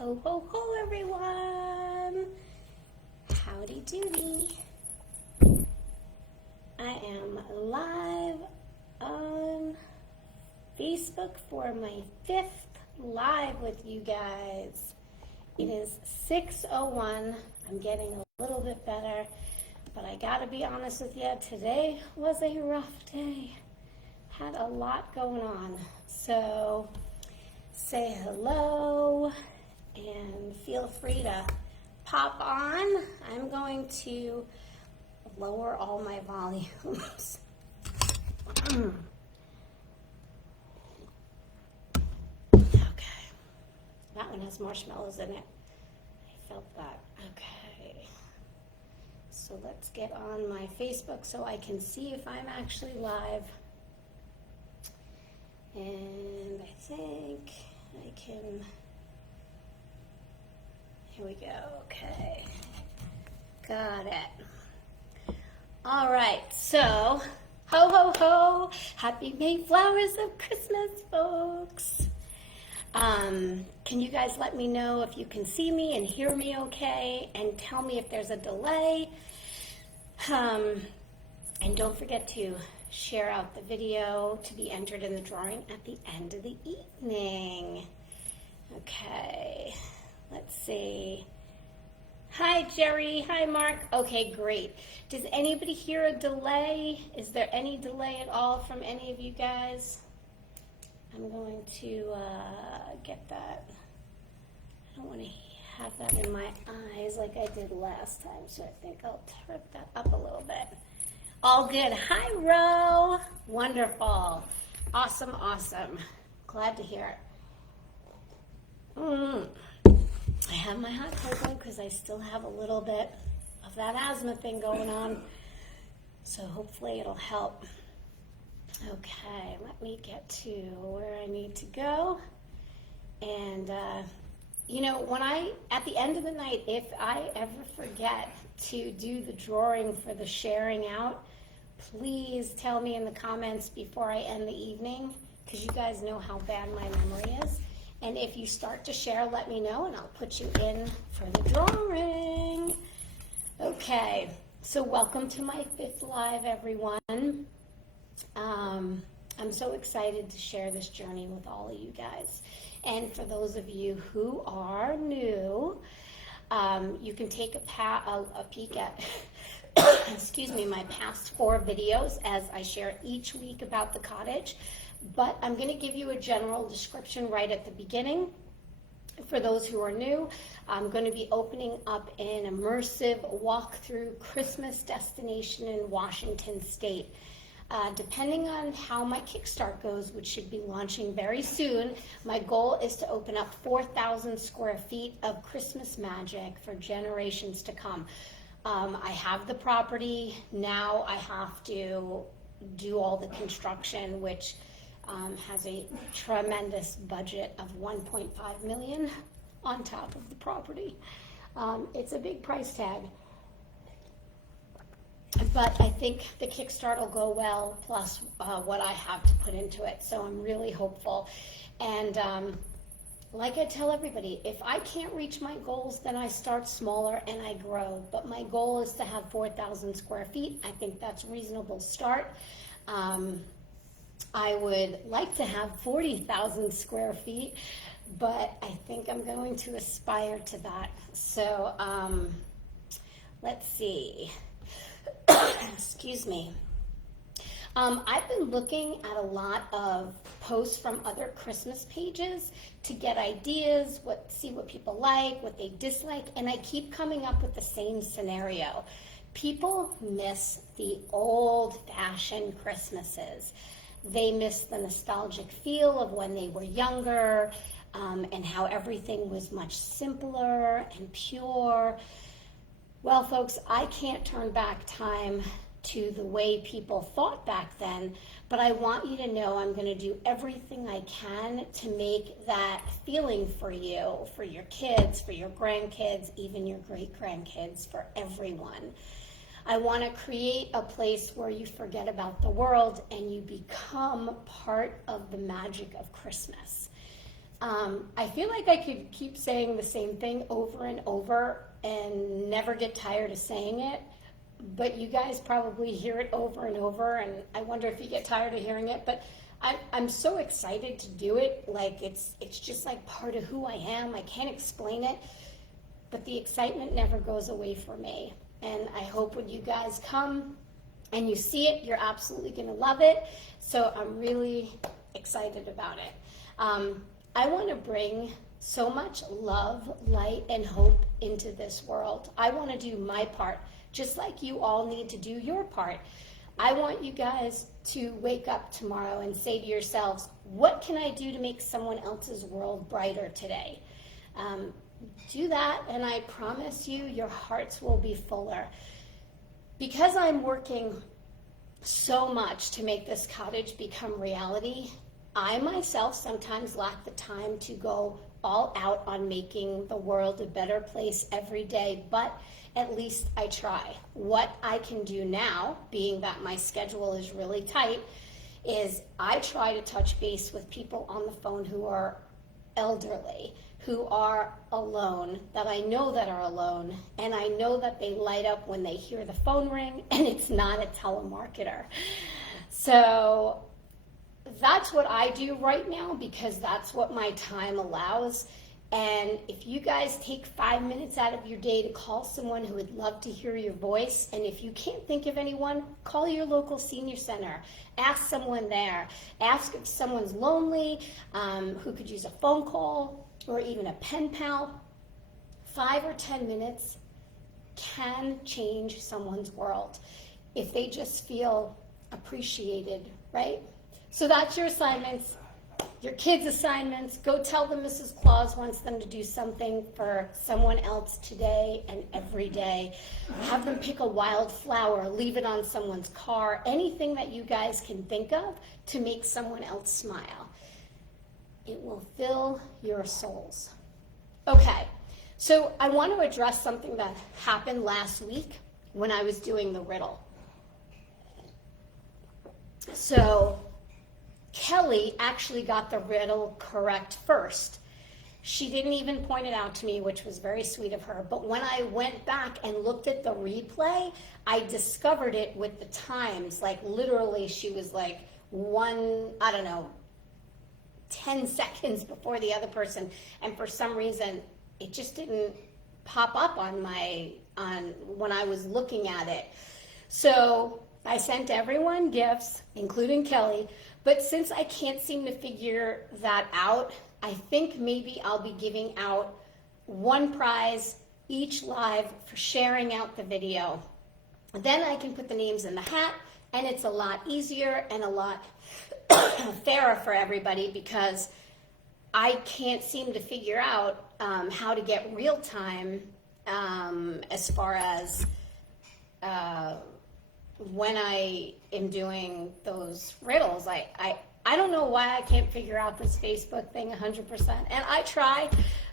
Ho, ho, ho, everyone. Howdy doody. I am live on Facebook for my 5th live with you guys. It is 6:01. I'm getting a little bit better, but I gotta be honest with you, today was a rough day. Had a lot going on. So say hello and feel free to pop on. I'm going to lower all my volumes. Okay. That one has marshmallows in it. I felt that. Okay. So let's get on my Facebook so I can see if I'm actually live. And I think I can, here we go, okay, got it. All right, so, ho, ho, ho, happy Mayflowers of Christmas, folks. Can you guys let me know if you can see me and hear me okay, and tell me if there's a delay. And don't forget to share out the video to be entered in the drawing at the end of the evening. Okay, let's see. Hi, Jerry. Hi, Mark. Okay, great. Does anybody hear a delay? Is there any delay at all from any of you guys? I'm going to get that. I don't want to have that in my eyes like I did last time, so I think I'll turn that up a little bit. All good. Hi, Ro. Wonderful. Awesome, awesome. Glad to hear it. I have my hot cocoa because I still have a little bit of that asthma thing going on. So hopefully it'll help. Okay, let me get to where I need to go. And, you know, at the end of the night, if I ever forget to do the drawing for the sharing out, please tell me in the comments before I end the evening, because you guys know how bad my memory is. And if you start to share, let me know, and I'll put you in for the drawing. Okay, so welcome to my 5th live, everyone. I'm so excited to share this journey with all of you guys. And for those of you who are new, you can take a peek at excuse me, my past 4 videos as I share each week about the cottage. But I'm going to give you a general description right at the beginning. For those who are new, I'm going to be opening up an immersive walk-through Christmas destination in Washington State. Depending on how my Kickstart goes, which should be launching very soon, my goal is to open up 4,000 square feet of Christmas magic for generations to come. I have the property. Now I have to do all the construction, which has a tremendous budget of $1.5 million on top of the property. It's a big price tag. But I think the Kickstart will go well, plus what I have to put into it. So I'm really hopeful. And like I tell everybody, if I can't reach my goals, then I start smaller and I grow. But my goal is to have 4,000 square feet. I think that's a reasonable start. I would like to have 40,000 square feet, but I think I'm going to aspire to that. So let's see. Excuse me. I've been looking at a lot of posts from other Christmas pages to get ideas, see what people like, what they dislike, and I keep coming up with the same scenario. People miss the old-fashioned Christmases. They miss the nostalgic feel of when they were younger, and how everything was much simpler and pure. Well, folks, I can't turn back time to the way people thought back then, but I want you to know I'm going to do everything I can to make that feeling for you, for your kids, for your grandkids, even your great-grandkids, for everyone. I want to create a place where you forget about the world and you become part of the magic of Christmas. I feel like I could keep saying the same thing over and over and never get tired of saying it, but you guys probably hear it over and over, and I wonder if you get tired of hearing it. But I'm so excited to do it. Like it's just like part of who I am. I can't explain it, but the excitement never goes away for me. And I hope when you guys come and you see it, you're absolutely going to love it. So I'm really excited about it. I want to bring so much love, light, and hope into this world. I want to do my part, just like you all need to do your part. I want you guys to wake up tomorrow and say to yourselves, what can I do to make someone else's world brighter today? Do that, and I promise you, your hearts will be fuller. Because I'm working so much to make this cottage become reality, I myself sometimes lack the time to go all out on making the world a better place every day, but at least I try. What I can do now, being that my schedule is really tight, is I try to touch base with people on the phone who are elderly, who are alone, that I know that are alone, and I know that they light up when they hear the phone ring and it's not a telemarketer. So that's what I do right now because that's what my time allows. And if you guys take 5 minutes out of your day to call someone who would love to hear your voice, and if you can't think of anyone, call your local senior center. Ask someone there. Ask if someone's lonely, who could use a phone call or even a pen pal. 5 or 10 minutes can change someone's world if they just feel appreciated, right? So that's your assignments. Your kids' assignments. Go tell them Mrs. Claus wants them to do something for someone else today and every day. Have them pick a wildflower, leave it on someone's car, anything that you guys can think of to make someone else smile. It will fill your souls. Okay, so I want to address something that happened last week when I was doing the riddle. So Kelly actually got the riddle correct first. She didn't even point it out to me, which was very sweet of her. But when I went back and looked at the replay, I discovered it with the times. Like literally she was like 10 seconds before the other person. And for some reason, it just didn't pop up on when I was looking at it. So I sent everyone gifts, including Kelly. But since I can't seem to figure that out, I think maybe I'll be giving out one prize each live for sharing out the video. Then I can put the names in the hat, and it's a lot easier and a lot fairer for everybody because I can't seem to figure out how to get real time as far as when I am doing those riddles. I don't know why I can't figure out this Facebook thing 100%. And I try,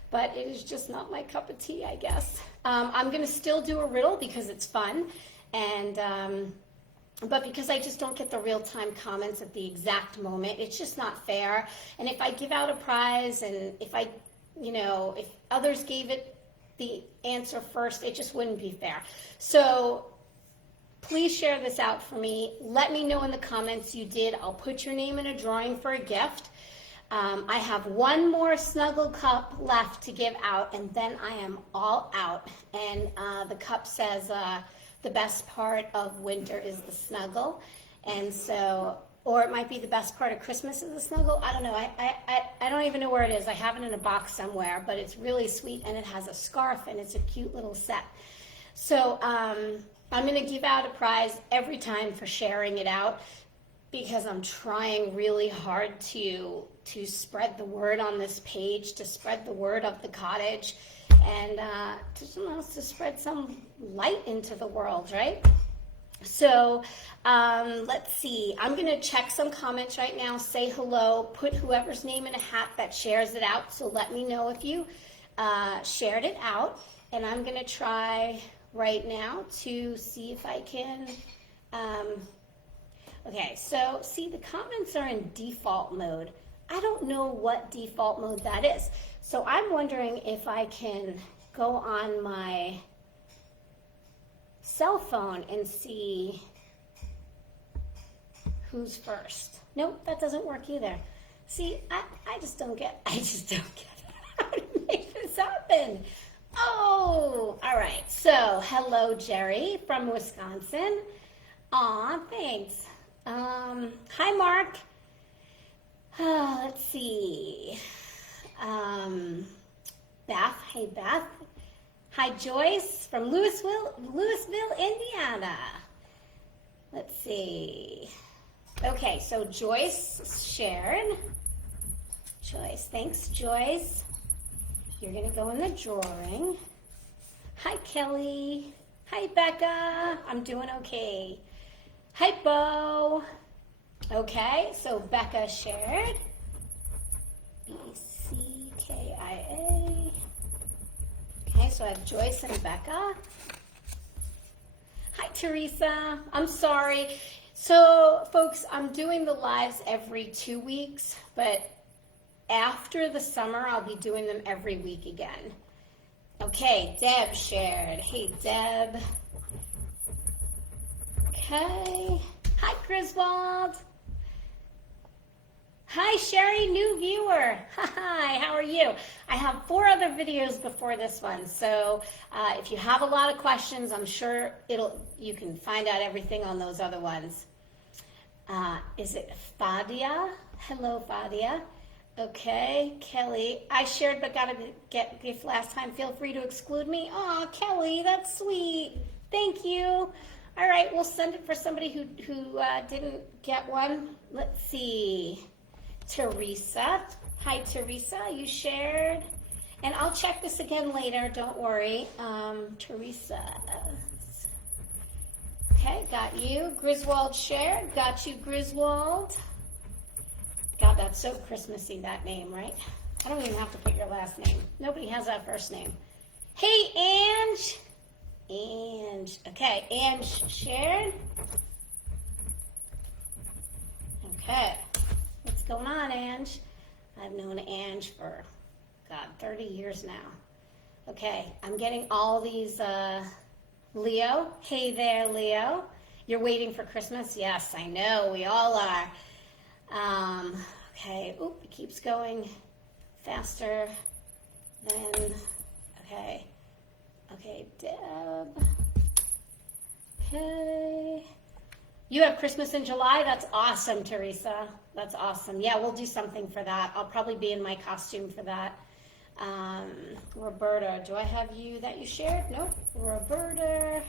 but it is just not my cup of tea, I guess. I'm going to still do a riddle because it's fun. And but because I just don't get the real-time comments at the exact moment, it's just not fair. And if I give out a prize and if others gave it the answer first, it just wouldn't be fair. So please share this out for me. Let me know in the comments you did. I'll put your name in a drawing for a gift. I have one more Snuggle cup left to give out, and then I am all out. And the cup says, the best part of winter is the snuggle. And so, or it might be the best part of Christmas is the snuggle. I don't know. I don't even know where it is. I have it in a box somewhere, but it's really sweet, and it has a scarf, and it's a cute little set. So, I'm going to give out a prize every time for sharing it out because I'm trying really hard to spread the word on this page, to spread the word of the cottage, and to spread some light into the world, right? So let's see. I'm going to check some comments right now, say hello, put whoever's name in a hat that shares it out. So let me know if you shared it out, and I'm going to try right now to see if I can, okay, so see the comments are in default mode. I don't know what default mode that is. So I'm wondering if I can go on my cell phone and see who's first. Nope, that doesn't work either. See, I just don't get how to make this happen. Oh, all right. So, hello, Jerry from Wisconsin. Aw, thanks. Hi, Mark. Oh, let's see. Beth. Hey, Beth. Hi, Joyce from Louisville, Indiana. Let's see. Okay, so Joyce shared. Joyce, thanks, Joyce. You're going to go in the drawing. Hi, Kelly. Hi, Becca. I'm doing okay. Hi, Bo. Okay, so Becca shared. BCKIA. Okay, so I have Joyce and Becca. Hi, Teresa. I'm sorry. So, folks, I'm doing the lives every 2 weeks, but after the summer, I'll be doing them every week again. Okay, Deb shared. Hey, Deb. Okay. Hi, Griswold. Hi, Sherry, new viewer. Hi, how are you? I have 4 other videos before this one, so if you have a lot of questions, I'm sure you can find out everything on those other ones. Is it Fadia? Hello, Fadia. Okay, Kelly. I shared but got a gift last time. Feel free to exclude me. Aw, Kelly, that's sweet. Thank you. All right, we'll send it for somebody who didn't get one. Let's see. Teresa. Hi, Teresa. You shared. And I'll check this again later. Don't worry. Teresa. Okay, got you. Griswold shared. Got you, Griswold. God, that's so Christmassy, that name, right? I don't even have to put your last name. Nobody has that first name. Hey, Ange. Ange. Okay, Ange shared. Okay. What's going on, Ange? I've known Ange for, 30 years now. Okay, I'm getting all these, Leo. Hey there, Leo. You're waiting for Christmas? Yes, I know. We all are. Okay. Oop, it keeps going faster than, okay. Okay, Deb. Okay. You have Christmas in July? That's awesome, Teresa. That's awesome. Yeah, we'll do something for that. I'll probably be in my costume for that. Roberta, do I have you that you shared? Nope. Roberta.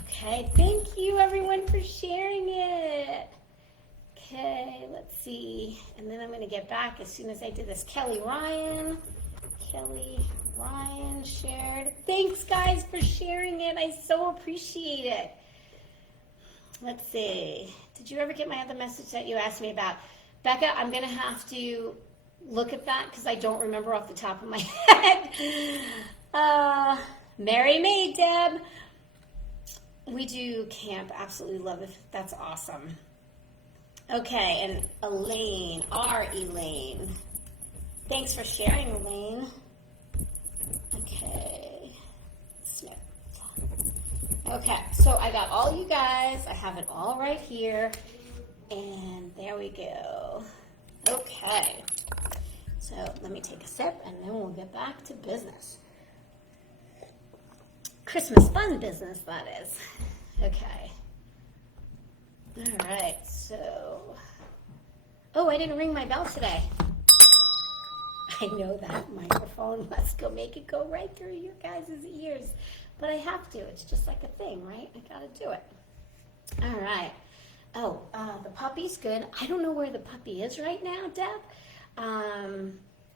Okay, thank you everyone for sharing it. Okay, let's see. And then I'm going to get back as soon as I do this. Kelly Ryan. Kelly Ryan shared. Thanks guys for sharing it. I so appreciate it. Let's see. Did you ever get my other message that you asked me about? Becca, I'm going to have to look at that because I don't remember off the top of my head. Mary May, Deb. We do camp. Absolutely love it. That's awesome. Okay, and Elaine, Elaine. Thanks for sharing, Elaine. Okay. Snip. Okay, so I got all you guys. I have it all right here. And there we go. Okay. So let me take a sip and then we'll get back to business. Christmas fun business, that is. Okay. All right, so. Oh, I didn't ring my bell today. I know that microphone must make it go right through your guys' ears. But I have to. It's just like a thing, right? I got to do it. All right. Oh, the puppy's good. I don't know where the puppy is right now, Deb.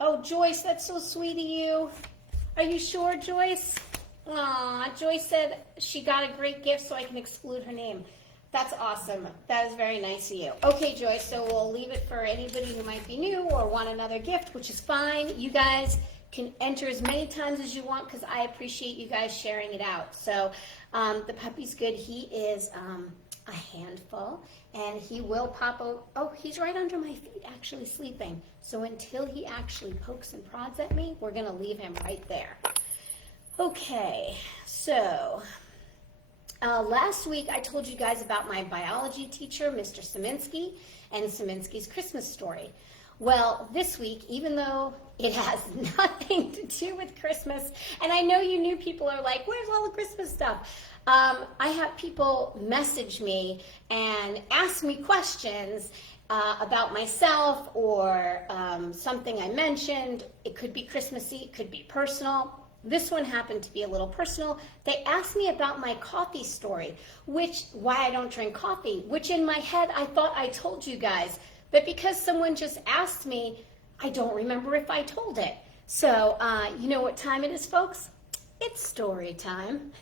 Oh, Joyce, that's so sweet of you. Are you sure, Joyce? Aw, Joyce said she got a great gift so I can exclude her name. That's awesome. That is very nice of you. Okay, Joyce, so we'll leave it for anybody who might be new or want another gift, which is fine. You guys can enter as many times as you want because I appreciate you guys sharing it out. So the puppy's good. He is a handful, and he will pop over. Oh, he's right under my feet actually sleeping. So until he actually pokes and prods at me, we're going to leave him right there. Okay, so last week I told you guys about my biology teacher, Mr. Szyminski, and Szyminski's Christmas story. Well, this week, even though it has nothing to do with Christmas, and I know you new people are like, where's all the Christmas stuff? I have people message me and ask me questions about myself or something I mentioned. It could be Christmassy, it could be personal. This one happened to be a little personal. They asked me about my coffee story, why I don't drink coffee, which in my head I thought I told you guys. But because someone just asked me, I don't remember if I told it. So, you know what time it is, folks? It's story time.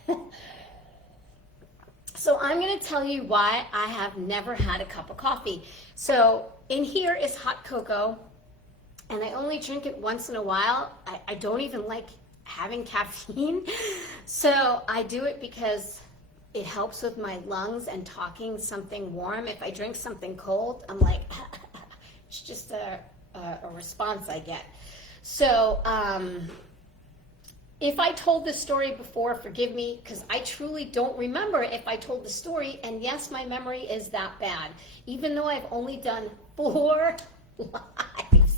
So I'm going to tell you why I have never had a cup of coffee. So in here is hot cocoa, and I only drink it once in a while. I don't even like having caffeine. So I do it because it helps with my lungs and talking something warm. If I drink something cold, I'm like, it's just a response I get. So if I told this story before, forgive me, because I truly don't remember if I told the story. And yes, my memory is that bad. Even though I've only done 4 lives.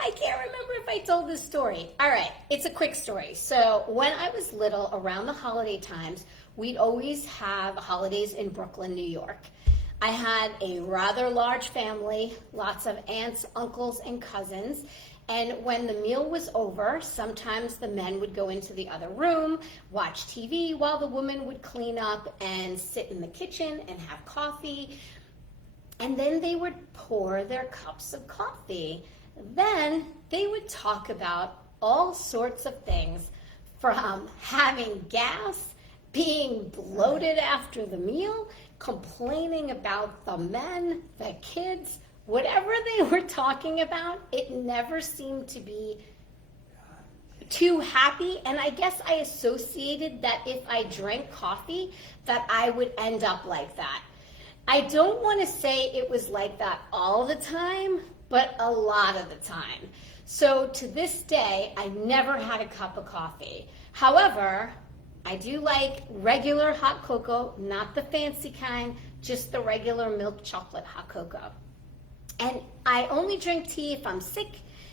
I can't remember if I told this story. All right, it's a quick story. So when I was little, around the holiday times, we'd always have holidays in Brooklyn, New York. I had a rather large family, lots of aunts, uncles, and cousins. And when the meal was over, sometimes the men would go into the other room, watch TV, while the women would clean up and sit in the kitchen and have coffee. And then they would pour their cups of coffee. Then they would talk about all sorts of things, from having gas, being bloated after the meal, complaining about the men, the kids, whatever they were talking about. It never seemed to be too happy. And I guess I associated that if I drank coffee, that I would end up like that. I don't want to say it was like that all the time, but a lot of the time. So to this day, I never had a cup of coffee. However, I do like regular hot cocoa, not the fancy kind, just the regular milk chocolate hot cocoa. And I only drink tea if I'm sick,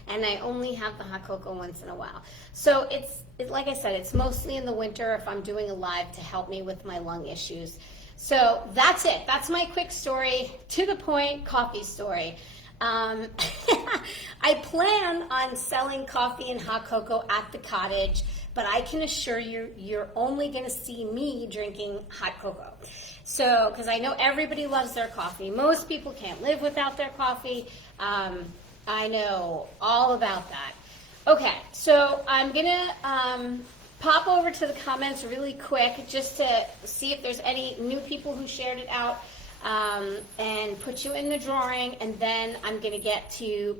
and I only have the hot cocoa once in a while. So it's like I said, it's mostly in the winter if I'm doing a live to help me with my lung issues. So that's it. That's my quick story, to the point, coffee story. I plan on selling coffee and hot cocoa at the cottage, but I can assure you, you're only going to see me drinking hot cocoa. So, because I know everybody loves their coffee. Most people can't live without their coffee. I know all about that. Okay, so I'm going to pop over to the comments really quick just to see if there's any new people who shared it out. And put you in the drawing, and then I'm going to get to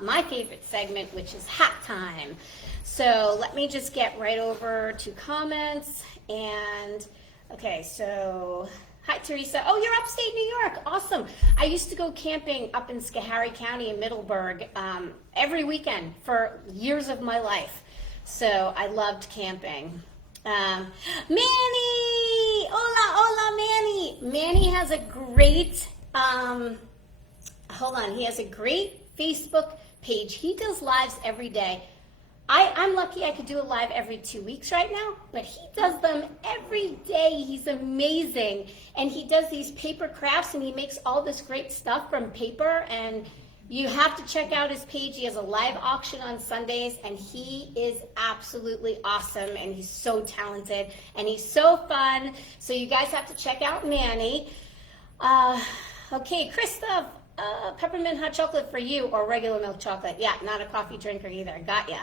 my favorite segment, which is hat time. So let me just get right over to comments. And okay, so hi Teresa. Oh, you're upstate New York. Awesome. I used to go camping up in Schoharie County in Middleburg every weekend for years of my life. So I loved camping. Manny! Hola, Manny! Manny has a great, he has a great Facebook page. He does lives every day. I'm lucky I could do a live every 2 weeks right now, but he does them every day. He's amazing. And he does these paper crafts, and he makes all this great stuff from paper, and you have to check out his page. He has a live auction on Sundays, and he is absolutely awesome, and he's so talented, and he's so fun. So you guys have to check out Manny. Okay, Krista, peppermint hot chocolate for you, or regular milk chocolate. Yeah, not a coffee drinker either. Got ya.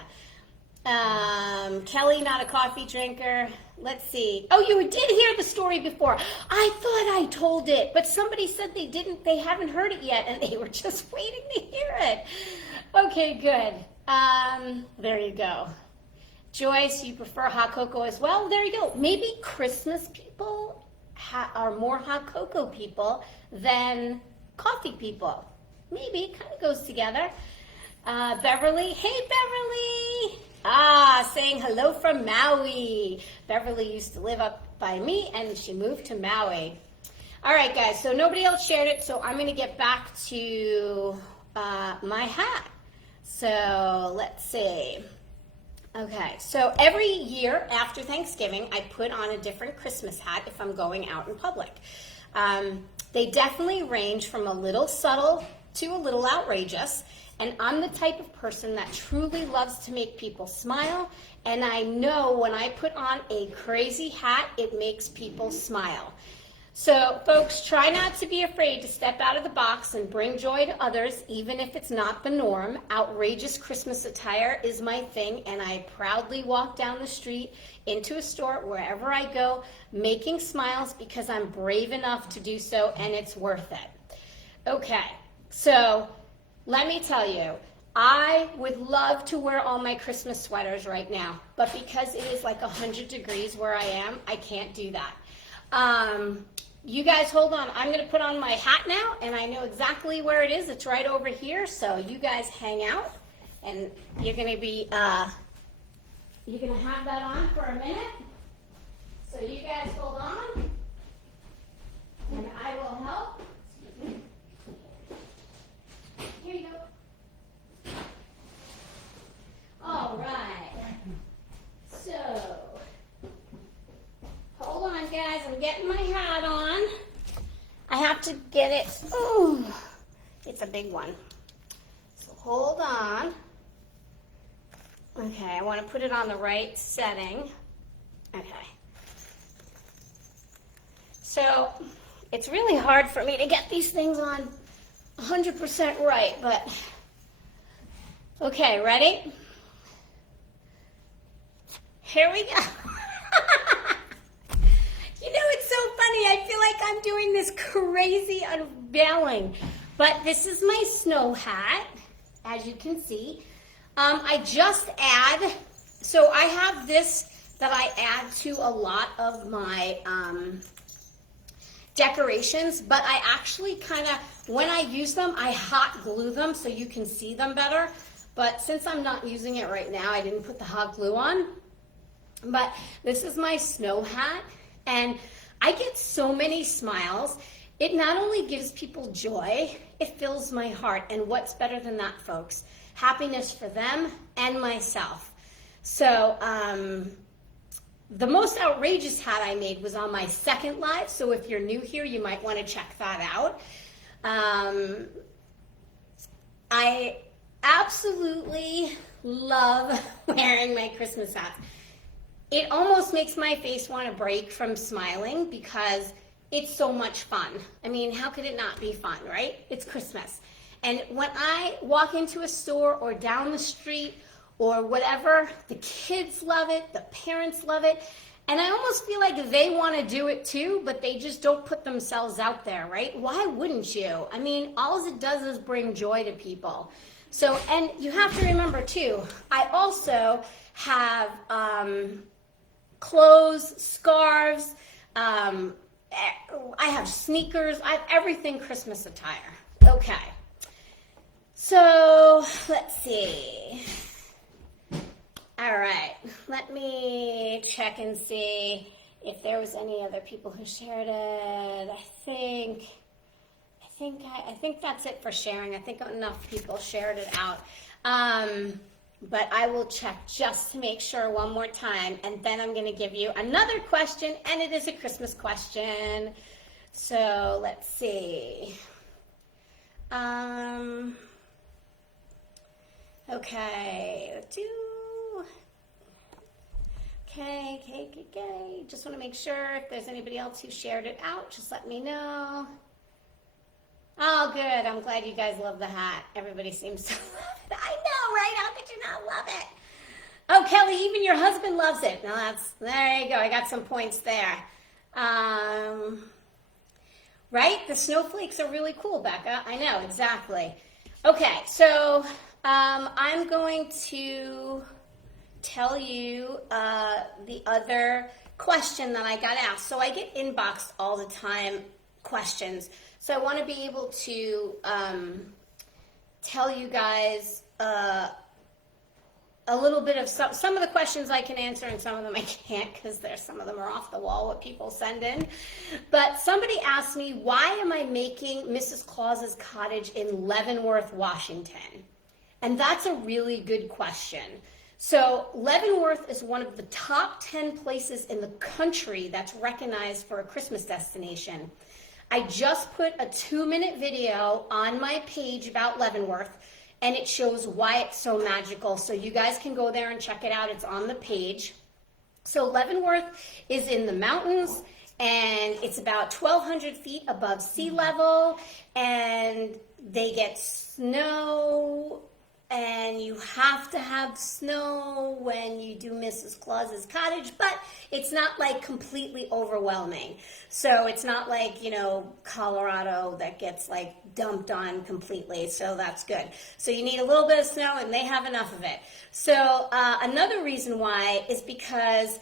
Kelly, not a coffee drinker. Let's see. Oh, you did hear the story before. I thought I told it, but somebody said they haven't heard it yet, and they were just waiting to hear it. Okay, good. There you go. Joyce, you prefer hot cocoa as well? There you go. Maybe Christmas people are more hot cocoa people than coffee people. Maybe it kind of goes together. Beverly, hey Beverly. Saying hello from Maui. Beverly used to live up by me and she moved to Maui. All right, guys, so nobody else shared it, so I'm going to get back to my hat. So let's see. Okay, so every year after Thanksgiving, I put on a different Christmas hat if I'm going out in public. They definitely range from a little subtle to a little outrageous. And I'm the type of person that truly loves to make people smile. And I know when I put on a crazy hat, it makes people smile. So folks, try not to be afraid to step out of the box and bring joy to others, even if it's not the norm. Outrageous Christmas attire is my thing, and I proudly walk down the street into a store, wherever I go, making smiles because I'm brave enough to do so, and it's worth it. Okay, so let me tell you, I would love to wear all my Christmas sweaters right now, but because it is like 100 degrees where I am, I can't do that. You guys hold on. I'm going to put on my hat now, and I know exactly where it is. It's right over here, so you guys hang out, and you're going to be, you're going to have that on for a minute. So you guys hold on, and I will help. Here you go. All right. So, hold on, guys. I'm getting my hat on. I have to get it. Ooh, it's a big one. So hold on. Okay, I want to put it on the right setting. Okay. So it's really hard for me to get these things on 100% right, but okay, ready? Here we go. You know, it's so funny. I feel like I'm doing this crazy unveiling, but this is my snow hat, as you can see. I just add, so I have this that I add to a lot of my decorations, but I actually kind of, when I use them, I hot glue them so you can see them better. But since I'm not using it right now, I didn't put the hot glue on. But this is my snow hat, and I get so many smiles. It not only gives people joy, it fills my heart. And what's better than that, folks? Happiness for them and myself. So the most outrageous hat I made was on my second live. So if you're new here, you might want to check that out. I absolutely love wearing my Christmas hats. It almost makes my face want to break from smiling because it's so much fun. I mean, how could it not be fun, right? It's Christmas. And when I walk into a store or down the street or whatever, the kids love it, the parents love it, and I almost feel like they want to do it too, but they just don't put themselves out there, right? Why wouldn't you? I mean, all it does is bring joy to people. So, and you have to remember too, I also have clothes, scarves, I have sneakers, I have everything Christmas attire. Okay, so let's see. All right, let me check and see if there was any other people who shared it. I think that's it for sharing. I think enough people shared it out. But I will check just to make sure one more time, and then I'm going to give you another question, and it is a Christmas question. So let's see. Okay. Okay. Just want to make sure if there's anybody else who shared it out, just let me know. Oh, good. I'm glad you guys love the hat. Everybody seems to love it. I know, right? How could you not love it? Oh, Kelly, even your husband loves it. No, there you go. I got some points there. Right? The snowflakes are really cool, Becca. I know, exactly. Okay, so I'm going to tell you the other question that I got asked. So I get inboxed all the time questions. So I want to be able to tell you guys a little bit of some of the questions I can answer and some of them I can't, because some of them are off the wall what people send in. But somebody asked me, why am I making Mrs. Claus's cottage in Leavenworth, Washington? And that's a really good question. So Leavenworth is one of the top 10 places in the country that's recognized for a Christmas destination. I just put a 2-minute video on my page about Leavenworth, and it shows why it's so magical. So you guys can go there and check it out. It's on the page. So Leavenworth is in the mountains, and it's about 1,200 feet above sea level, and they get snow, and you have to have snow when you do Mrs. Claus's cottage, but it's not like completely overwhelming. So it's not like, Colorado that gets like dumped on completely, so that's good. So you need a little bit of snow, and they have enough of it. So another reason why is because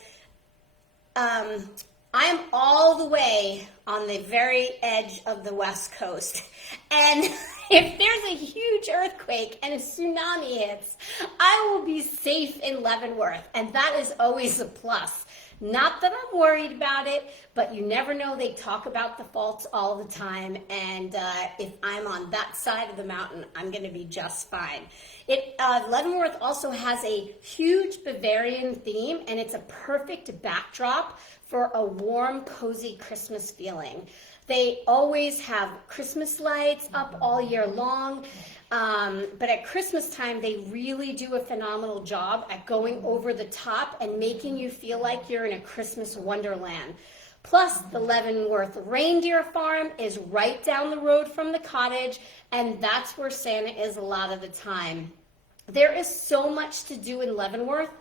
I'm all the way on the very edge of the West Coast, and if there's a huge earthquake and a tsunami hits, I will be safe in Leavenworth, and that is always a plus. Not that I'm worried about it, but you never know. They talk about the faults all the time, and if I'm on that side of the mountain, I'm going to be just fine. Leavenworth also has a huge Bavarian theme, and it's a perfect backdrop for a warm, cozy Christmas feeling. They always have Christmas lights up all year long, but at Christmas time, they really do a phenomenal job at going over the top and making you feel like you're in a Christmas wonderland. Plus, the Leavenworth Reindeer Farm is right down the road from the cottage, and that's where Santa is a lot of the time. There is so much to do in Leavenworth.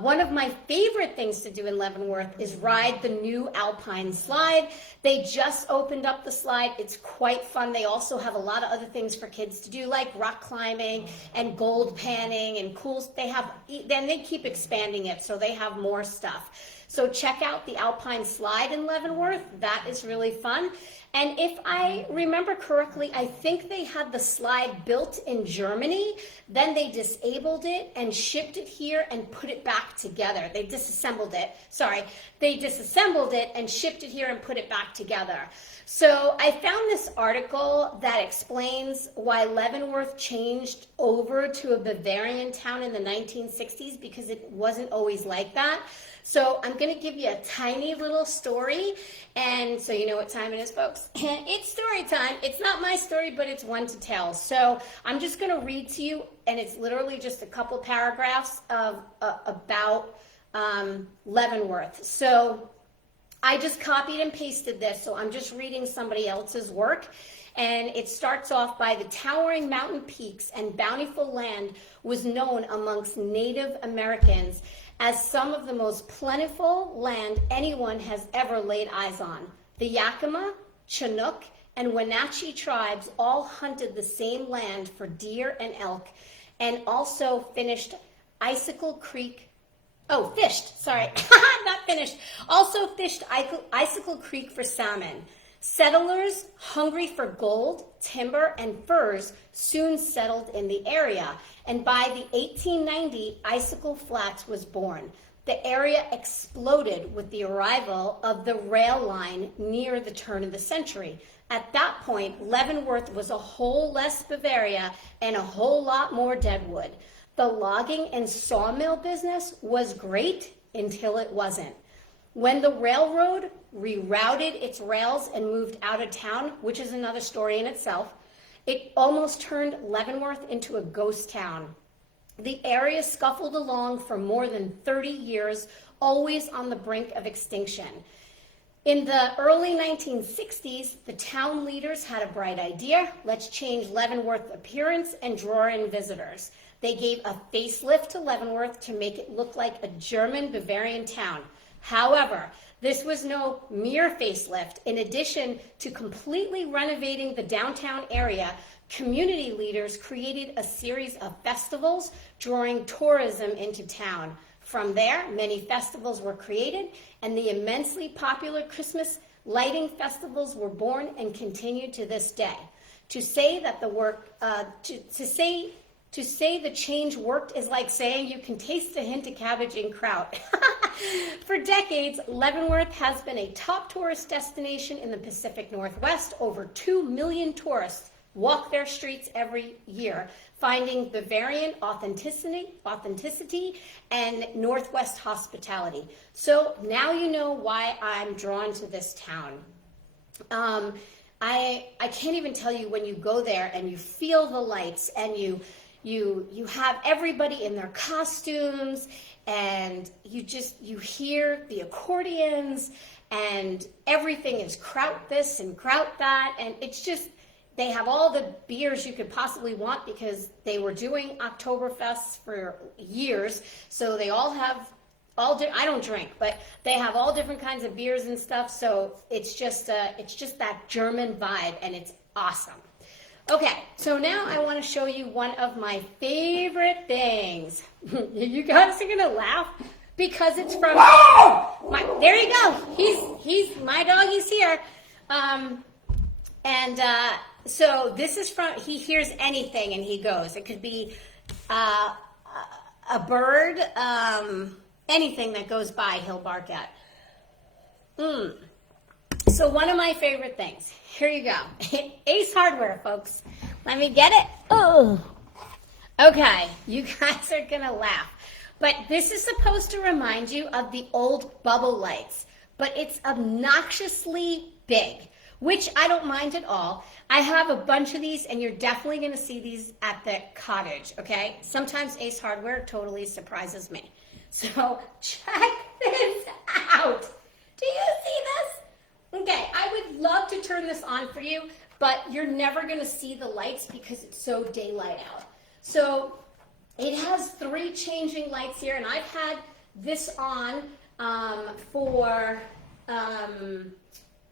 One of my favorite things to do in Leavenworth is ride the new Alpine slide. They just opened up the slide. It's quite fun. They also have a lot of other things for kids to do, like rock climbing and gold panning and cool. Then they keep expanding it, so they have more stuff. So check out the Alpine slide in Leavenworth. That is really fun. And if I remember correctly, I think they had the slide built in Germany, then they disabled it and shipped it here and put it back together. They disassembled it. They disassembled it and shipped it here and put it back together. So I found this article that explains why Leavenworth changed over to a Bavarian town in the 1960s, because it wasn't always like that. So I'm going to give you a tiny little story, and so you know what time it is, folks. It's story time. It's not my story, but it's one to tell. So I'm just going to read to you, and it's literally just a couple paragraphs about Leavenworth. So I just copied and pasted this, so I'm just reading somebody else's work. And it starts off by the towering mountain peaks and bountiful land was known amongst Native Americans as some of the most plentiful land anyone has ever laid eyes on. The Yakima, Chinook, and Wenatchee tribes all hunted the same land for deer and elk, and also fished Icicle Creek for salmon. Settlers, hungry for gold, timber, and furs, soon settled in the area, and by the 1890, Icicle Flats was born. The area exploded with the arrival of the rail line near the turn of the century. At that point, Leavenworth was a whole less Bavaria and a whole lot more Deadwood. The logging and sawmill business was great until it wasn't. When the railroad rerouted its rails and moved out of town, which is another story in itself, it almost turned Leavenworth into a ghost town. The area scuffled along for more than 30 years, always on the brink of extinction. In the early 1960s, the town leaders had a bright idea. Let's change Leavenworth's appearance and draw in visitors. They gave a facelift to Leavenworth to make it look like a German Bavarian town. However, this was no mere facelift. In addition to completely renovating the downtown area, community leaders created a series of festivals drawing tourism into town. From there, many festivals were created, and the immensely popular Christmas lighting festivals were born and continue to this day. To say that to say the change worked is like saying you can taste a hint of cabbage in kraut. For decades, Leavenworth has been a top tourist destination in the Pacific Northwest. Over 2 million tourists walk their streets every year, finding Bavarian authenticity and Northwest hospitality. So now you know why I'm drawn to this town. I can't even tell you when you go there and you feel the lights and you have everybody in their costumes and you hear the accordions and everything is kraut this and kraut that, and it's just, they have all the beers you could possibly want because they were doing Oktoberfests for years, so they all have I don't drink, but they have all different kinds of beers and stuff, so it's just that German vibe, and it's awesome. Okay, so now I want to show you one of my favorite things. You guys are gonna laugh because it's from there you go. He's my dog. He's here, so this is from. He hears anything and he goes. It could be a bird, anything that goes by, he'll bark at. So one of my favorite things. Here you go. Ace Hardware, folks. Let me get it. Oh. Okay, you guys are gonna laugh. But this is supposed to remind you of the old bubble lights. But it's obnoxiously big, which I don't mind at all. I have a bunch of these, and you're definitely gonna see these at the cottage, okay? Sometimes Ace Hardware totally surprises me. So check this out. Do you see this? Okay, I would love to turn this on for you, but you're never gonna see the lights because it's so daylight out. So it has 3 changing lights here, and I've had this on for, I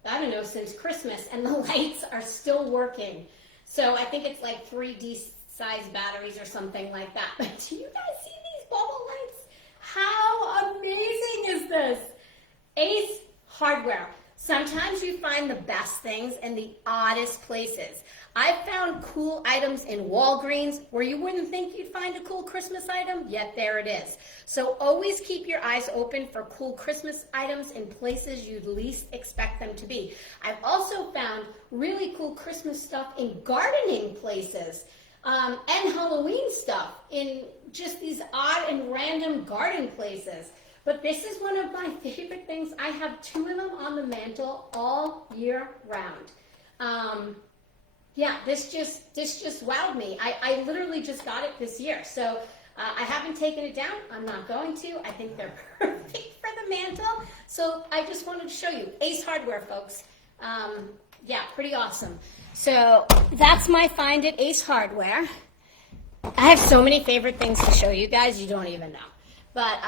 don't know, since Christmas, and the lights are still working. So I think it's like 3D size batteries or something like that. But do you guys see these bubble lights? How amazing is this? Ace Hardware. Sometimes you find the best things in the oddest places. I've found cool items in Walgreens where you wouldn't think you'd find a cool Christmas item, yet there it is. So always keep your eyes open for cool Christmas items in places you'd least expect them to be. I've also found really cool Christmas stuff in gardening places and Halloween stuff in just these odd and random garden places. But this is one of my favorite things. I have 2 of them on the mantle all year round. Yeah, this just wowed me. I literally just got it this year. So I haven't taken it down. I'm not going to. I think they're perfect for the mantle. So I just wanted to show you. Ace Hardware, folks. Yeah, pretty awesome. So that's my find at Ace Hardware. I have so many favorite things to show you guys, you don't even know. But,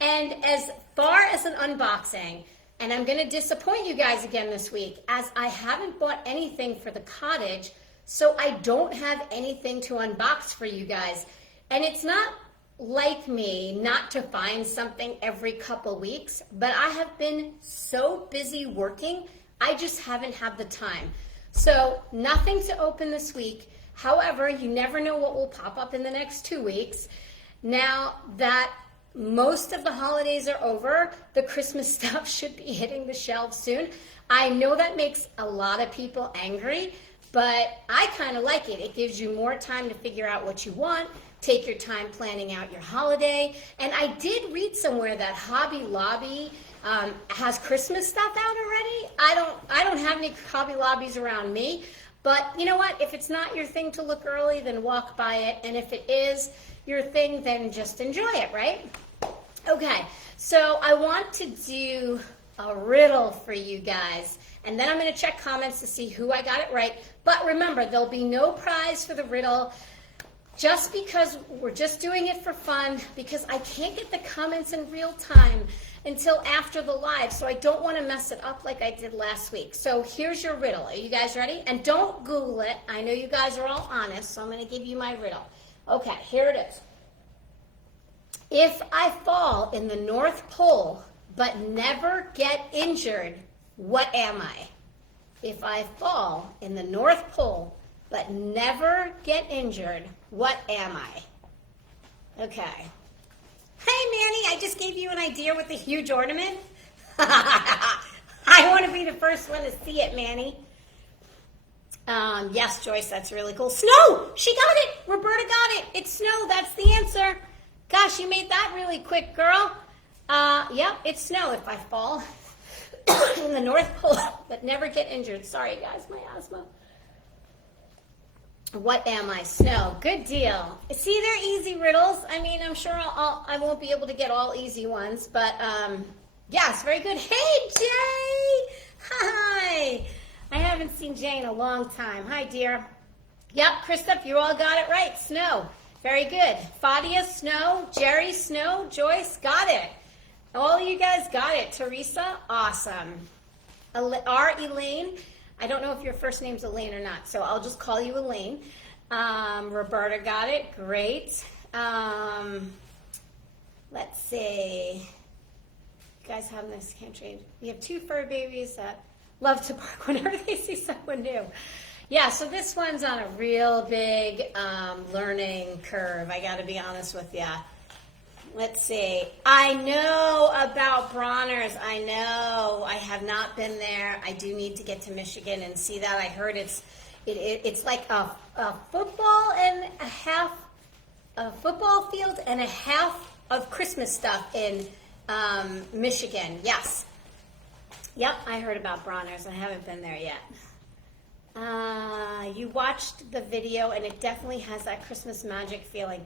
and as far as an unboxing, and I'm going to disappoint you guys again this week, as I haven't bought anything for the cottage, so I don't have anything to unbox for you guys. And it's not like me not to find something every couple weeks, but I have been so busy working, I just haven't had the time. So nothing to open this week. However, you never know what will pop up in the next 2 weeks. Now that most of the holidays are over, the Christmas stuff should be hitting the shelves soon. I know that makes a lot of people angry, but I kind of like it. It gives you more time to figure out what you want, take your time planning out your holiday. And I did read somewhere that Hobby Lobby has Christmas stuff out already. I don't have any Hobby Lobbies around me, but you know what? If it's not your thing to look early, then walk by it. And if it is your thing, then just enjoy it, right? Okay, so I want to do a riddle for you guys, and then I'm going to check comments to see who I got it right. But remember, there'll be no prize for the riddle just because we're just doing it for fun, because I can't get the comments in real time until after the live, so I don't want to mess it up like I did last week. So here's your riddle. Are you guys ready? And don't Google it. I know you guys are all honest, so I'm going to give you my riddle. Okay, here it is. If I fall in the North Pole but never get injured, what am I? If I fall in the North Pole but never get injured, what am I? Okay. Hey, Manny, I just gave you an idea with the huge ornament. I want to be the first one to see it, Manny. Yes, Joyce, that's really cool. Snow! She got it! Roberta got it! It's snow, that's the answer. Gosh, you made that really quick, girl. Yep, it's snow if I fall in the North Pole, but never get injured. Sorry, guys, my asthma. What am I? Snow. Good deal. See, they're easy riddles. I mean, I'm sure I won't be able to get all easy ones, but yes, very good. Hey, Jay! Hi! I haven't seen Jay in a long time. Hi, dear. Yep, Christoph, you all got it right. Snow. Very good. Fadia, snow. Jerry, snow. Joyce, got it. All you guys got it. Teresa, awesome. Elaine, I don't know if your first name's Elaine or not, so I'll just call you Elaine. Roberta got it. Great. Let's see. You guys have this, can't change. We have 2 fur babies that love to bark whenever they see someone new. Yeah, so this one's on a real big learning curve, I got to be honest with you. Let's see. I know about Bronner's. I know. I have not been there. I do need to get to Michigan and see that. I heard it's like a football and a football field and a half of Christmas stuff in Michigan. Yes. Yep, I heard about Bronner's. I haven't been there yet. You watched the video, and it definitely has that Christmas magic feeling.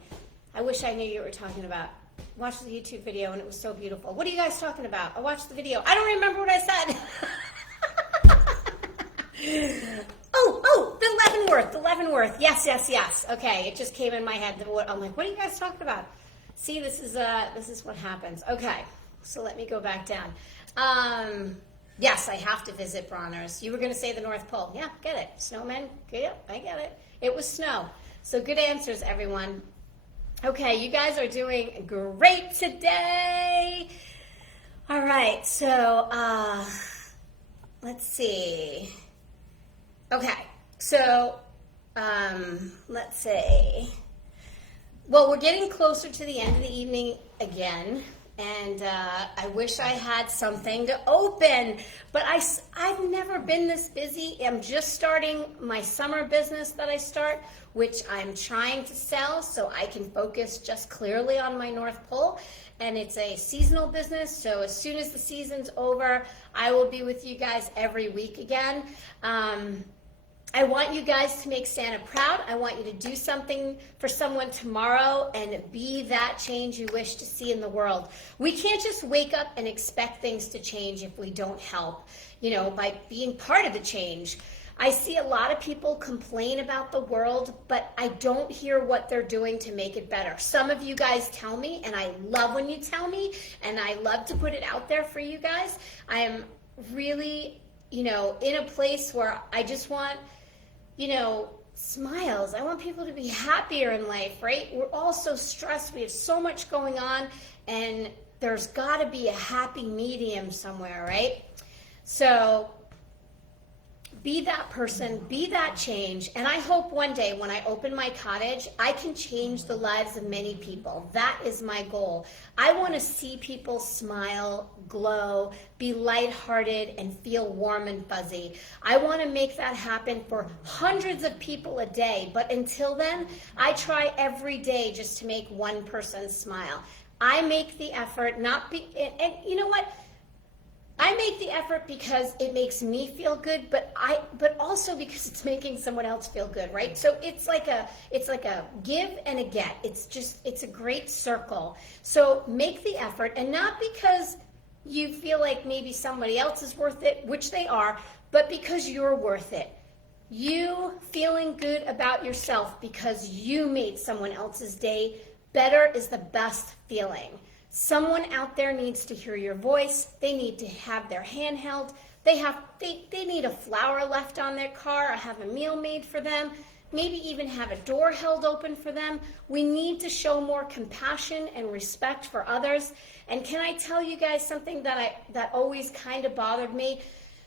I wish I knew you were talking about. Watched the YouTube video, and it was so beautiful. What are you guys talking about? I watched the video. I don't remember what I said. the Leavenworth. Yes. Okay, it just came in my head. I'm like, what are you guys talking about? See, this is what happens. Okay, so let me go back down. Yes, I have to visit Bronner's. You were going to say the North Pole. Yeah, get it. Snowmen? Yeah, I get it. It was snow. So good answers, everyone. Okay, you guys are doing great today. All right, so let's see. Okay, so let's see. Well, we're getting closer to the end of the evening again. And I wish I had something to open, but I've never been this busy. I'm just starting my summer business that I start, which I'm trying to sell so I can focus just clearly on my North Pole. And it's a seasonal business, so as soon as the season's over, I will be with you guys every week again. I want you guys to make Santa proud. I want you to do something for someone tomorrow and be that change you wish to see in the world. We can't just wake up and expect things to change if we don't help, by being part of the change. I see a lot of people complain about the world, but I don't hear what they're doing to make it better. Some of you guys tell me, and I love when you tell me, and I love to put it out there for you guys. I am really, in a place where I just want smiles. I want people to be happier in life, right? We're all so stressed. We have so much going on, and there's got to be a happy medium somewhere, right? So be that person, be that change, and I hope one day when I open my cottage, I can change the lives of many people. That is my goal. I want to see people smile, glow, be lighthearted, and feel warm and fuzzy. I want to make that happen for hundreds of people a day, but until then, I try every day just to make one person smile. I make the effort, and you know what? I make the effort because it makes me feel good, but also because it's making someone else feel good, right? So it's like a give and a get. It's a great circle. So make the effort, and not because you feel like maybe somebody else is worth it, which they are, but because you're worth it. You feeling good about yourself because you made someone else's day better is the best feeling. Someone out there needs to hear your voice. They need to have their hand held. They need a flower left on their car or have a meal made for them. Maybe even have a door held open for them. We need to show more compassion and respect for others. And can I tell you guys something that always kind of bothered me?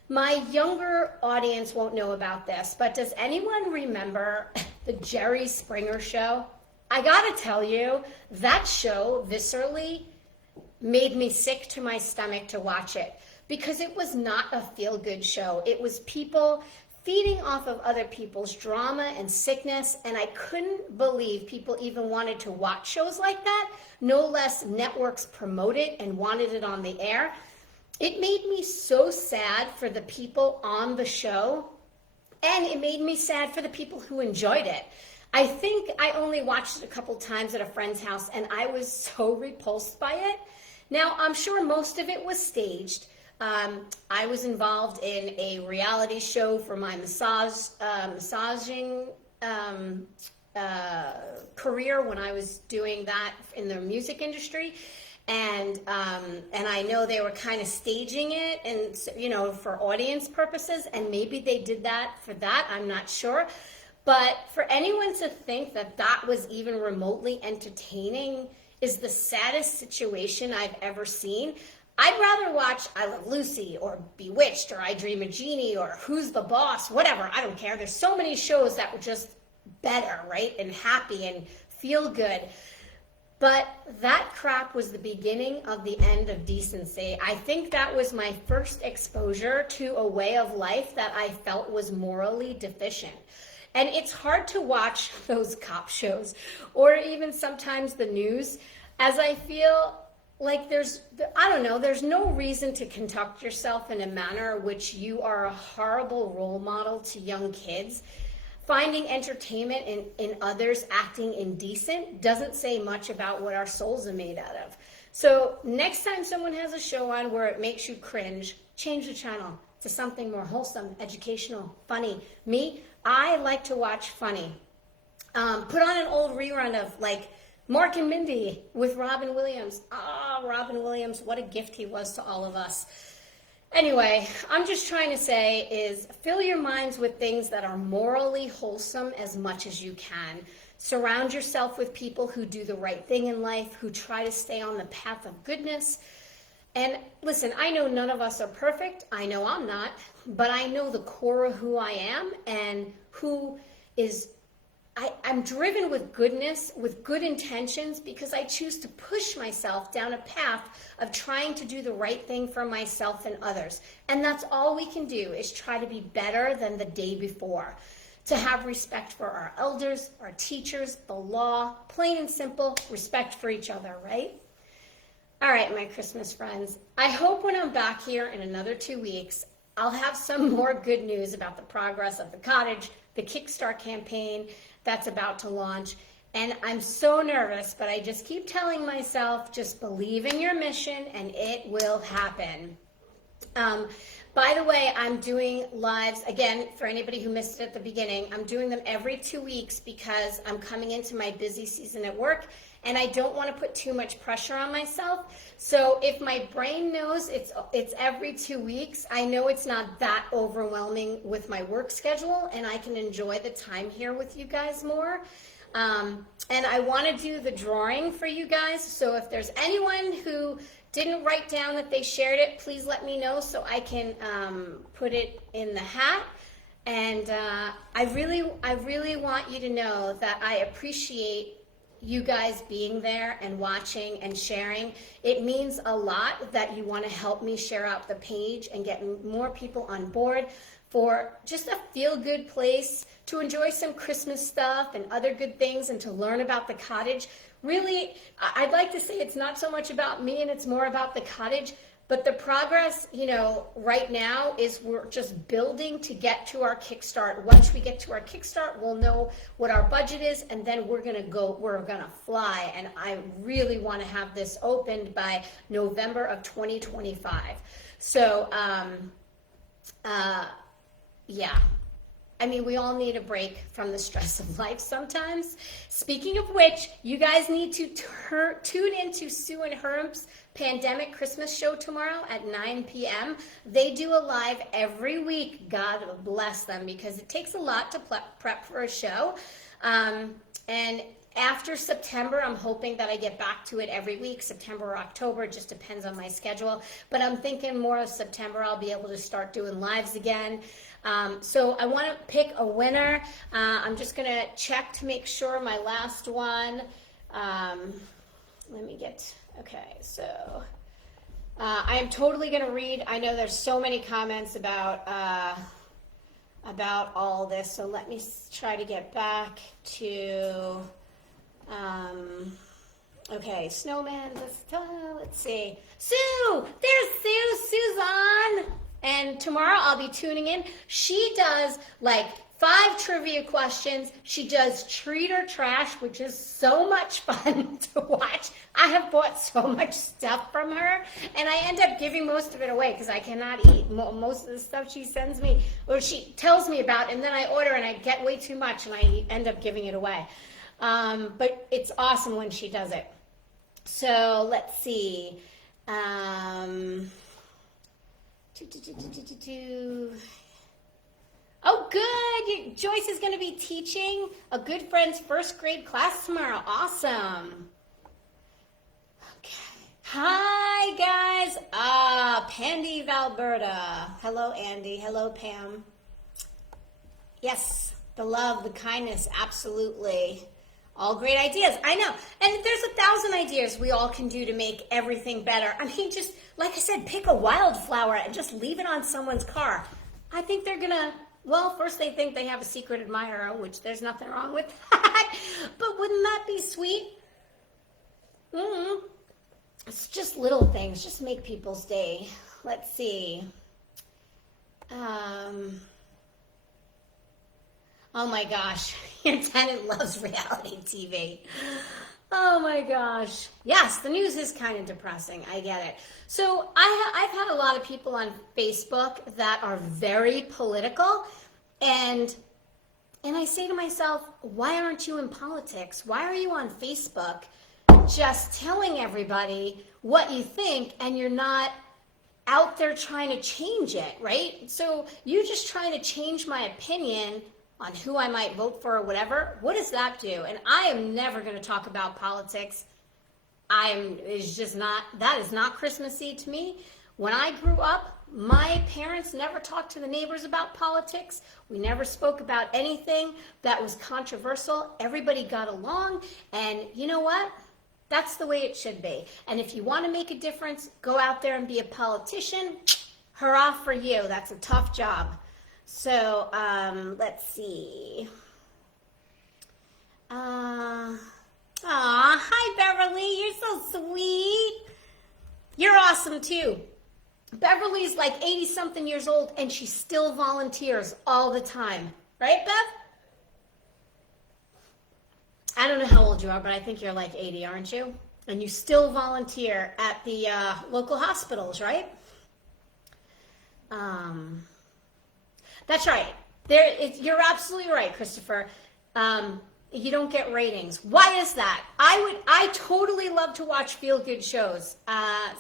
My younger audience won't know about this, but does anyone remember the Jerry Springer show? I gotta tell you, that show viscerally made me sick to my stomach to watch it because it was not a feel-good show. It was people feeding off of other people's drama and sickness, and I couldn't believe people even wanted to watch shows like that, no less networks promote it and wanted it on the air. It made me so sad for the people on the show, and it made me sad for the people who enjoyed it. I think I only watched it a couple times at a friend's house, and I was so repulsed by it. Now, I'm sure most of it was staged. I was involved in a reality show for my massaging career when I was doing that in the music industry. And I know they were kind of staging it and, for audience purposes, and maybe they did that for that, I'm not sure. But for anyone to think that that was even remotely entertaining is the saddest situation I've ever seen. I'd rather watch I Love Lucy or Bewitched or I Dream a Genie or Who's the Boss, whatever, I don't care. There's so many shows that were just better, right, and happy and feel good. But that crap was the beginning of the end of decency. I think that was my first exposure to a way of life that I felt was morally deficient. And it's hard to watch those cop shows or even sometimes the news, as I feel like there's no reason to conduct yourself in a manner which you are a horrible role model to young kids. Finding entertainment in others acting indecent doesn't say much about what our souls are made out of. So next time someone has a show on where it makes you cringe, change the channel to something more wholesome, educational, funny. Me, I like to watch funny. Put on an old rerun of like Mark and Mindy with Robin Williams. Robin Williams, what a gift he was to all of us. Anyway, I'm just trying to say is fill your minds with things that are morally wholesome as much as you can. Surround yourself with people who do the right thing in life, who try to stay on the path of goodness. And listen, I know none of us are perfect. I know I'm not, but I know the core of who I am and who is I'm driven with goodness, with good intentions, because I choose to push myself down a path of trying to do the right thing for myself and others. And that's all we can do is try to be better than the day before. To have respect for our elders, our teachers, the law, plain and simple, respect for each other, right? All right, my Christmas friends. I hope when I'm back here in another 2 weeks, I'll have some more good news about the progress of the cottage, the Kickstart campaign that's about to launch. And I'm so nervous, but I just keep telling myself, just believe in your mission and it will happen. By the way, I'm doing lives, again, for anybody who missed it at the beginning, I'm doing them every 2 weeks because I'm coming into my busy season at work and I don't want to put too much pressure on myself. So if my brain knows it's every 2 weeks, I know it's not that overwhelming with my work schedule and I can enjoy the time here with you guys more. And I want to do the drawing for you guys. So if there's anyone who didn't write down that they shared it, please let me know so I can put it in the hat. And I really want you to know that I appreciate you guys being there and watching and sharing. It means a lot that you want to help me share out the page and get more people on board for just a feel-good place to enjoy some Christmas stuff and other good things and to learn about the cottage. Really, I'd like to say it's not so much about me and it's more about the cottage, but the progress, right now is we're just building to get to our Kickstart. Once we get to our Kickstart, we'll know what our budget is, and then we're gonna fly. And I really want to have this opened by November of 2025. So, yeah. I mean, we all need a break from the stress of life sometimes. Speaking of which, you guys need to tune into Sue and Herb's Pandemic Christmas show tomorrow at 9 p.m. They do a live every week. God bless them, because it takes a lot to prep for a show. And after September, I'm hoping that I get back to it every week, September or October, it just depends on my schedule. But I'm thinking more of September, I'll be able to start doing lives again. So I want to pick a winner. I'm just going to check to make sure my last one. Let me get, okay, so I am totally going to read. I know there's so many comments about all this, so let me try to get back to, okay, Snowman, let's see. Sue! There's Sue! Sue's on! And tomorrow I'll be tuning in. She does like 5 trivia questions. She does Treat or Trash, which is so much fun to watch. I have bought so much stuff from her, and I end up giving most of it away because I cannot eat most of the stuff she sends me, or she tells me about, and then I order and I get way too much and I end up giving it away. But it's awesome when she does it. So let's see. Oh, good. Joyce is going to be teaching a good friend's first grade class tomorrow. Awesome. Okay. Hi, guys. Pandy Valberta. Hello, Andy. Hello, Pam. Yes, the love, the kindness, absolutely. All great ideas. I know. And there's 1,000 ideas we all can do to make everything better. I mean, just like I said, pick a wildflower and just leave it on someone's car. I think they're going to, well, first they think they have a secret admirer, which there's nothing wrong with that. But wouldn't that be sweet? It's just little things. Just make people's day. Let's see. Oh my gosh, your tenant loves reality TV. Oh my gosh. Yes, the news is kind of depressing. I get it. So I've had a lot of people on Facebook that are very political, and I say to myself, why aren't you in politics? Why are you on Facebook just telling everybody what you think, and you're not out there trying to change it, right? So you're just trying to change my opinion on who I might vote for or whatever. What does that do? And I am never going to talk about politics. That is not Christmassy to me. When I grew up, my parents never talked to the neighbors about politics. We never spoke about anything that was controversial. Everybody got along, and you know what? That's the way it should be. And if you want to make a difference, go out there and be a politician. Hurrah for you. That's a tough job. So, let's see. Hi, Beverly. You're so sweet. You're awesome, too. Beverly's like 80-something years old, and she still volunteers all the time. Right, Bev? I don't know how old you are, but I think you're like 80, aren't you? And you still volunteer at the local hospitals, right? That's right. You're absolutely right, Christopher. You don't get ratings. Why is that? I totally love to watch feel-good shows.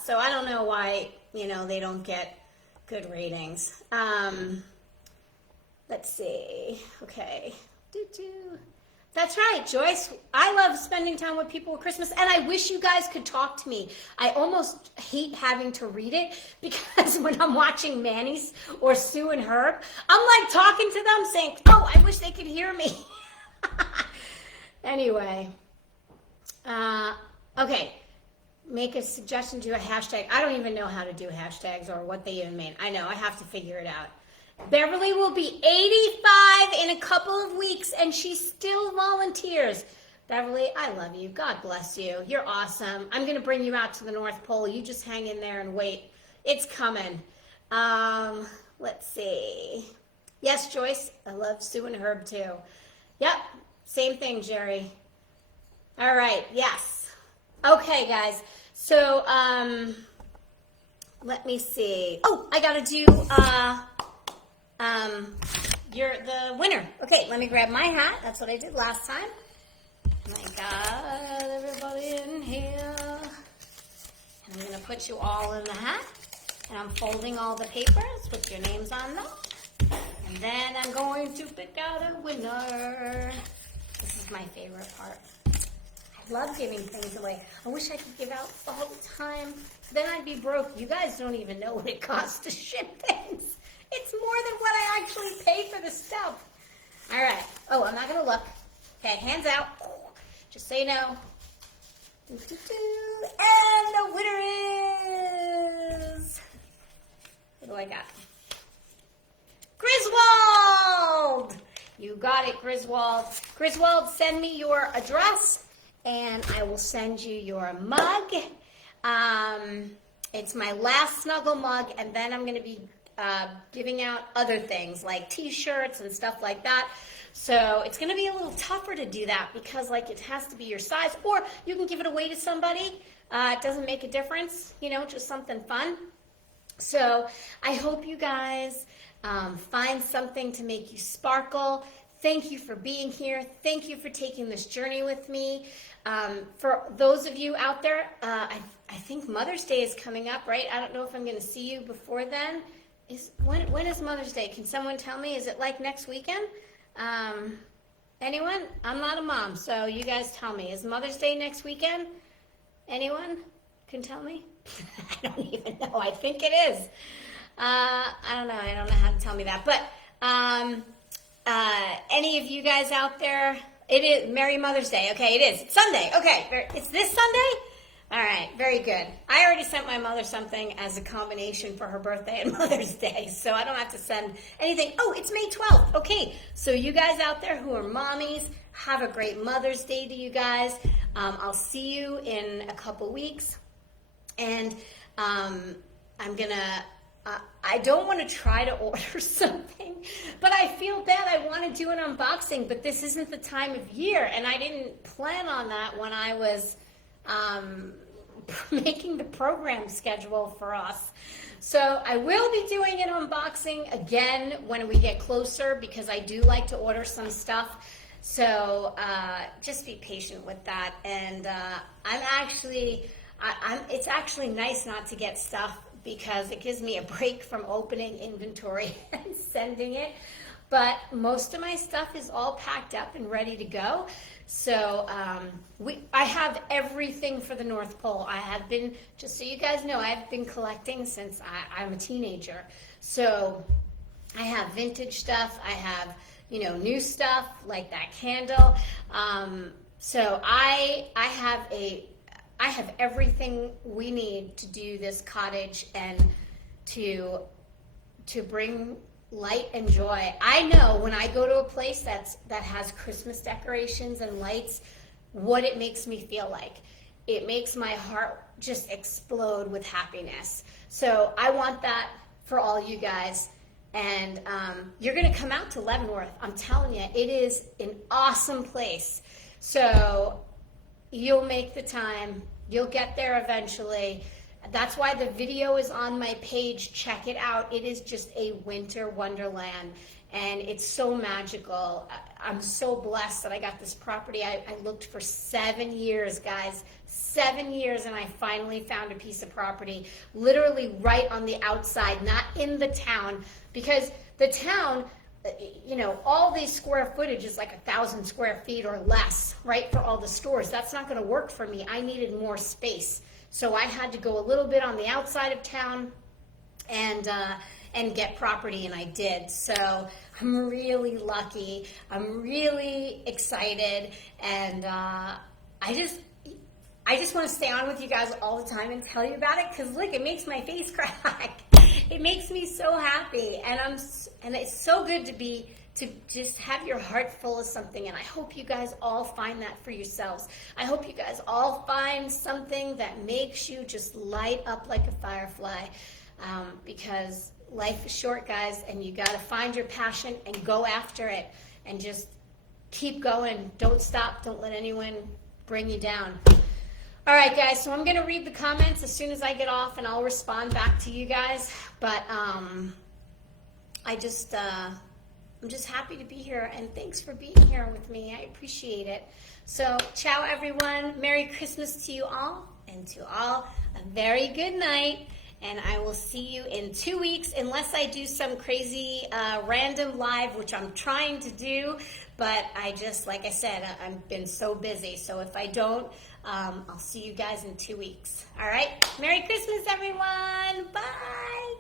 So I don't know why, they don't get good ratings. Let's see. Okay. That's right, Joyce. I love spending time with people at Christmas, and I wish you guys could talk to me. I almost hate having to read it, because when I'm watching Manny's or Sue and Herb, I'm like talking to them saying, oh, I wish they could hear me. Anyway. Okay. Make a suggestion to a hashtag. I don't even know how to do hashtags or what they even mean. I know. I have to figure it out. Beverly will be 85 in a couple of weeks, and she still volunteers. Beverly, I love you. God bless you. You're awesome. I'm going to bring you out to the North Pole. You just hang in there and wait. It's coming. Let's see. Yes, Joyce, I love Sue and Herb too. Yep, same thing, Jerry. All right, yes. Okay, guys. So, let me see. Oh, I got to do you're the winner. Okay, let me grab my hat. That's what I did last time. I got everybody in here. And I'm going to put you all in the hat. And I'm folding all the papers with your names on them. And then I'm going to pick out a winner. This is my favorite part. I love giving things away. I wish I could give out all the time. Then I'd be broke. You guys don't even know what it costs to ship things. It's more than what I actually pay for the stuff. All right. Oh, I'm not going to look. Okay, hands out. Just so you know. And the winner is... What do I got? Griswold! You got it, Griswold. Griswold, send me your address, and I will send you your mug. It's my last Snuggle mug, and then I'm going to be giving out other things like T-shirts and stuff like that. So it's going to be a little tougher to do that because like it has to be your size, or you can give it away to somebody. It doesn't make a difference, you know, just something fun. So I hope you guys find something to make you sparkle. Thank you for being here. Thank you for taking this journey with me. For those of you out there, I think Mother's Day is coming up, right? I don't know if I'm going to see you before then. When is Mother's Day? Can someone tell me? Is it like next weekend? Anyone? I'm not a mom, so you guys tell me. Is Mother's Day next weekend? Anyone can tell me? I don't even know. I think it is. I don't know. I don't know how to tell me that. But any of you guys out there, it is Merry Mother's Day. Okay, it is. It's Sunday. Okay, it's this Sunday? All right, very good. I already sent my mother something as a combination for her birthday and Mother's Day, so I don't have to send anything. Oh, it's May 12th. Okay, so you guys out there who are mommies, have a great Mother's Day to you guys. I'll see you in a couple weeks, and I'm gonna. I don't want to try to order something, but I feel bad. I want to do an unboxing, but this isn't the time of year, and I didn't plan on that when I was making the program schedule for us. So I will be doing an unboxing again when we get closer because I do like to order some stuff. So just be patient with that. And it's actually nice not to get stuff because it gives me a break from opening inventory and sending it. But most of my stuff is all packed up and ready to go. So I have everything for the North Pole. I have been, just so you guys know, I've been collecting since I'm a teenager. So I have vintage stuff. I have, new stuff like that candle. So I have everything we need to do this cottage and to bring light and joy. I know when I go to a place that has Christmas decorations and lights, what it makes me feel like. It makes my heart just explode with happiness. So I want that for all you guys. And you're going to come out to Leavenworth. I'm telling you, it is an awesome place. So you'll make the time. You'll get there eventually. That's why the video is on my page. Check it out. It is just a winter wonderland, and it's so magical. I'm so blessed that I got this property. I looked for 7 years, guys. 7 years, and I finally found a piece of property, literally right on the outside, not in the town, because the town, all these square footage is like 1,000 square feet or less, right, for all the stores. That's not going to work for me. I needed more space. So I had to go a little bit on the outside of town and get property, and I did. So I'm really lucky. I'm really excited, and I just want to stay on with you guys all the time and tell you about it because look, it makes my face crack. It makes me so happy, and it's so good to just have your heart full of something, and I hope you guys all find that for yourselves. I hope you guys all find something that makes you just light up like a firefly, because life is short, guys, and you got to find your passion and go after it and just keep going. Don't stop. Don't let anyone bring you down. All right, guys, so I'm going to read the comments as soon as I get off, and I'll respond back to you guys, but I'm just happy to be here, and thanks for being here with me. I appreciate it. So, ciao, everyone. Merry Christmas to you all, and to all, a very good night. And I will see you in 2 weeks, unless I do some crazy random live, which I'm trying to do. But I just, like I said, I've been so busy. So if I don't, I'll see you guys in 2 weeks. All right? Merry Christmas, everyone. Bye.